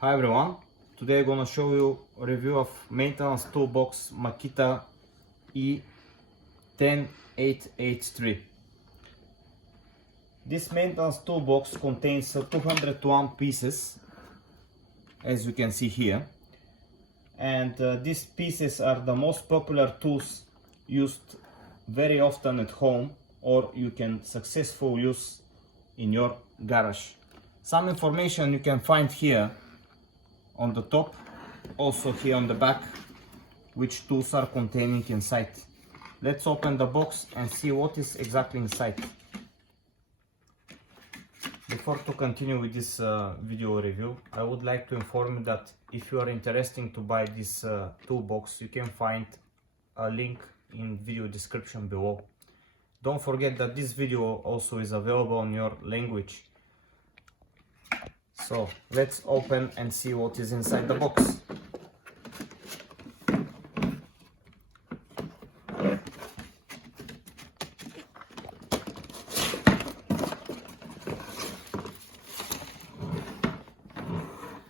Hi everyone, today I'm gonna show you a review of Maintenance Toolbox Makita E-10883. This Maintenance Toolbox contains 201 pieces, as you can see here, and these pieces are the most popular tools used very often at home, or you can successfully use in your garage. Some information you can find here on the top, also here on the back, which tools are containing inside. Let's open the box and see what is exactly inside. Before to continue with this video review, I would like to inform you that if you are interested to buy this toolbox, you can find a link in video description below. Don't forget that this video also is available in your language. So let's open and see what is inside the box.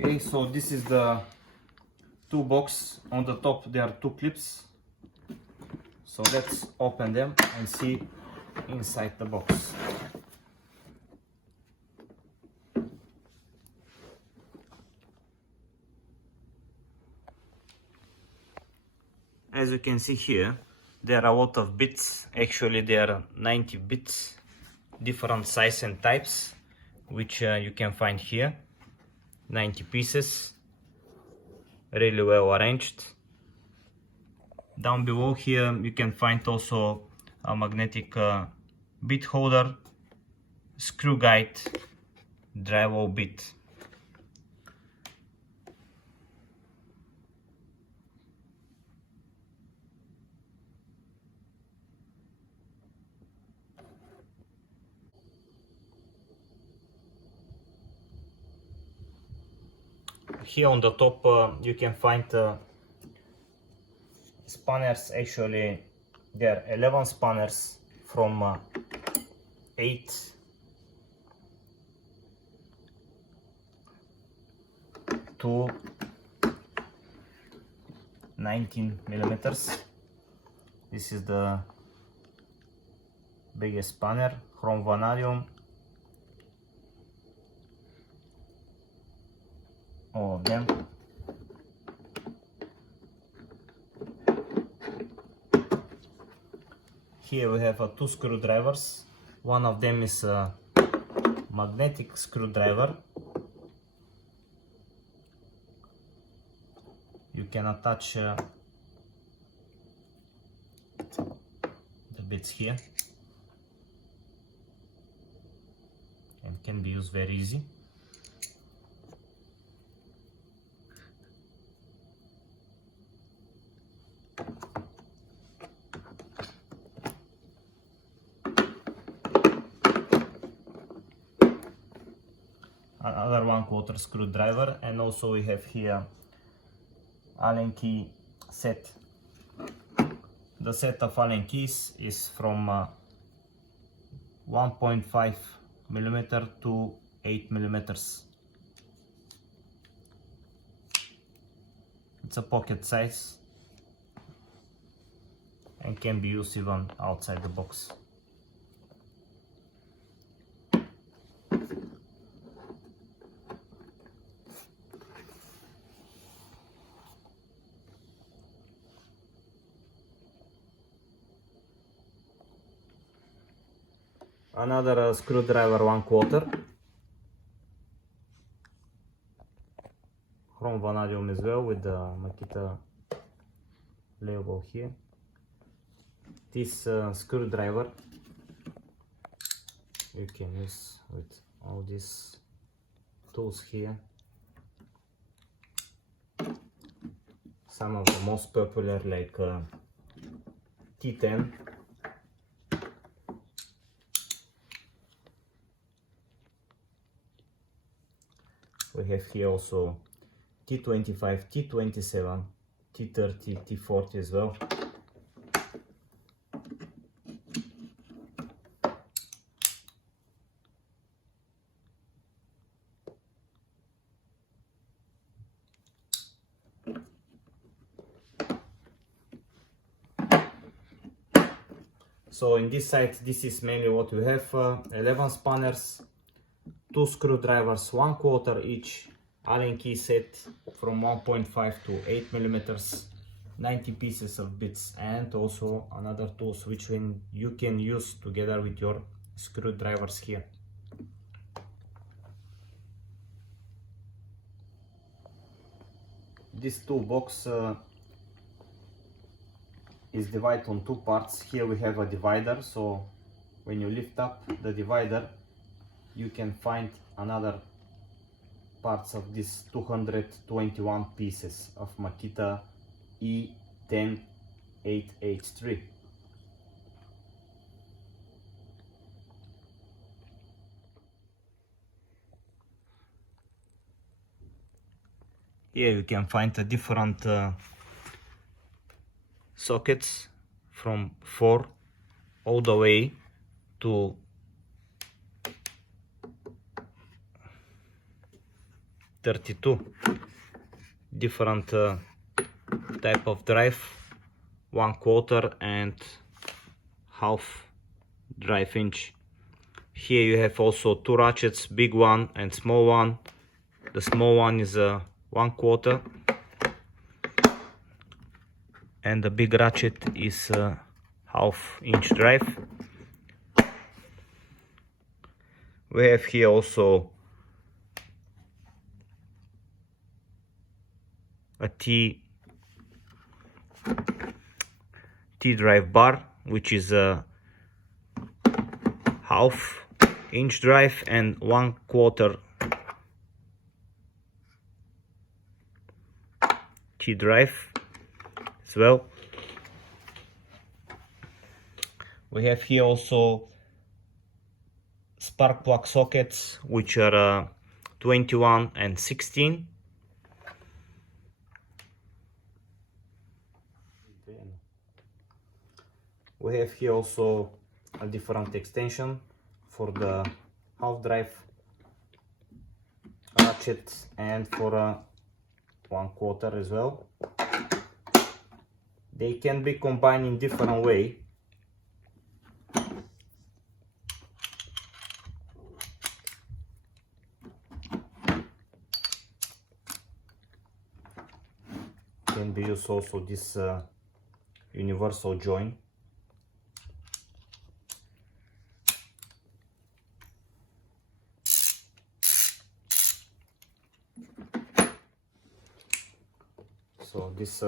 Okay, so this is the toolbox. On the top there are two clips. So let's open them and see inside the box. As you can see here, there are a lot of bits. Actually there are 90 bits, different size and types, which you can find here. 90 pieces, really well arranged. Down below here you can find also a magnetic bit holder, screw guide, drywall bit. Here on the top you can find spanners. Actually there are 11 spanners from 8 to 19 millimeters. This is the biggest spanner, Chrome Vanadium. All of them. Here we have two screwdrivers. One of them is a magnetic screwdriver. You can attach the bits here and can be used very easy. Another 1/4 screwdriver, and also we have here Allen key set. The set of Allen keys is from 1.5 millimeter to 8 millimeters. It's a pocket size and can be used even outside the box. Another screwdriver 1/4, Chrome Vanadium as well, with the Makita label here. This screwdriver you can use with all these tools here. Some of the most popular, like T10. We have here also T25, T27, T30, T40 as well. So in this side, this is mainly what we have: 11 spanners, 2 screwdrivers, 1/4 each, Allen key set from 1.5 to 8 millimeters, 90 pieces of bits, and also another tools which you can use together with your screwdrivers here. This toolbox is divided on two parts. Here we have a divider, so when you lift up the divider you can find another parts of this 221 pieces of Makita E-10883. Here you can find the different sockets from 4 all the way to 32 different type of drive, 1/4 and half drive inch. Here you have also 2 ratchets, big one and small one. The small one is a 1/4 and the big ratchet is a half-inch drive. We have here also a T drive bar, which is a half-inch drive and 1/4 T drive as well. We have here also spark plug sockets, which are 21 and 16. We have here also a different extension for the half drive ratchet and for a 1/4 as well. They can be combined in different way. Can be used also this universal joint. So this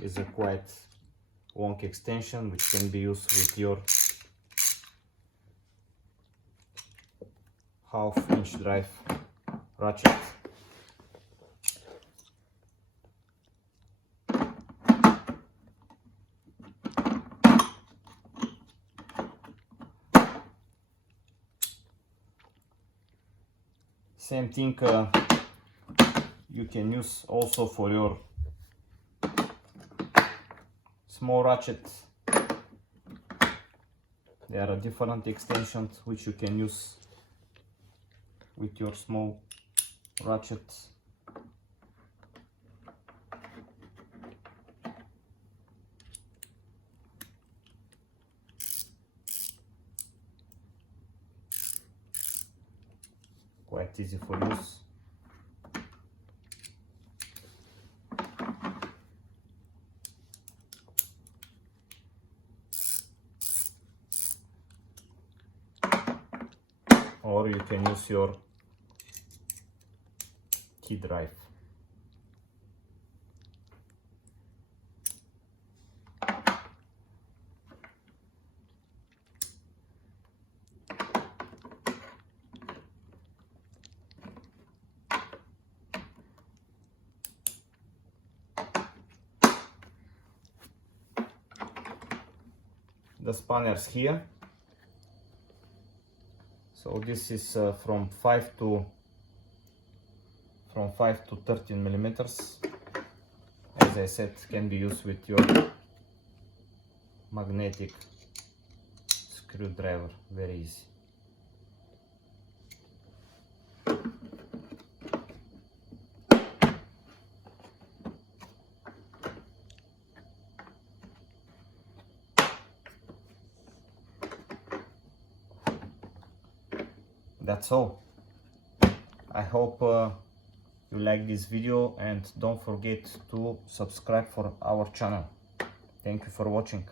is a quite long extension which can be used with your half-inch drive ratchet. Same thing you can use also for your small ratchet. There are different extensions which you can use with your small ratchet. Quite easy for use. Or you can use your T drive. The spanners here. So this is from 5 to 13 millimeters. As I said, can be used with your magnetic screwdriver, very easy. that's all. I hope you like this video, and don't forget to subscribe for our channel. Thank you for watching.